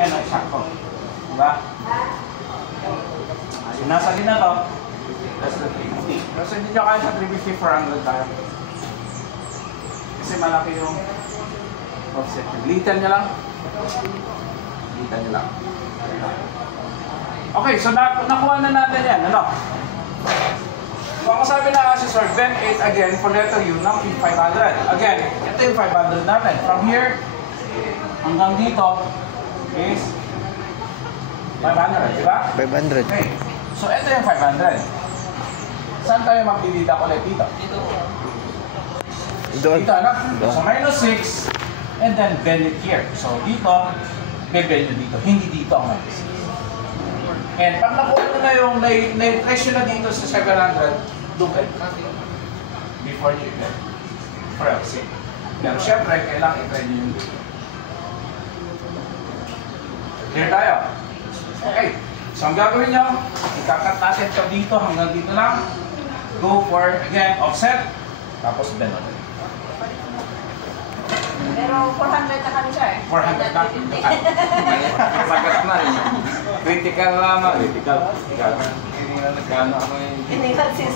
Yan ang sakto. Diba? Nasa gina to, less than 350. Kasi hindi nyo kaya sa 350 for angle tayo. Kasi malaki yung offset. Litan nyo lang. Litan nyo lang. Okay, so nakuha na natin yan. Ano? So ang sabi na assessor, then 8 again for letter U ng 500. Again, ito yung 500 natin. From here hanggang dito is 500, di ba? 500. Okay. So ito yung 500. Saan tayo magdidita ulit dito? Doon. Dito, ano? So minus 6 and then bend it here. So dito, bend nyo dito. Hindi dito ang minus 6. And pag nakuha nyo na yung na-impression na dito sa 700, look at before you get for LC. Pero syempre, kailangan i-try nyo yung dito. Clear tayo? Okay. So ang gagawin nyo, ikakat natin ito dito hanggang dito lang. Go for, again, offset. Tapos bend ulit. Pero 400 na kami siya eh. 400 na. Sagat na rin. Critical lamang. Critical. Gano'n ako yung... Hindi ka sis.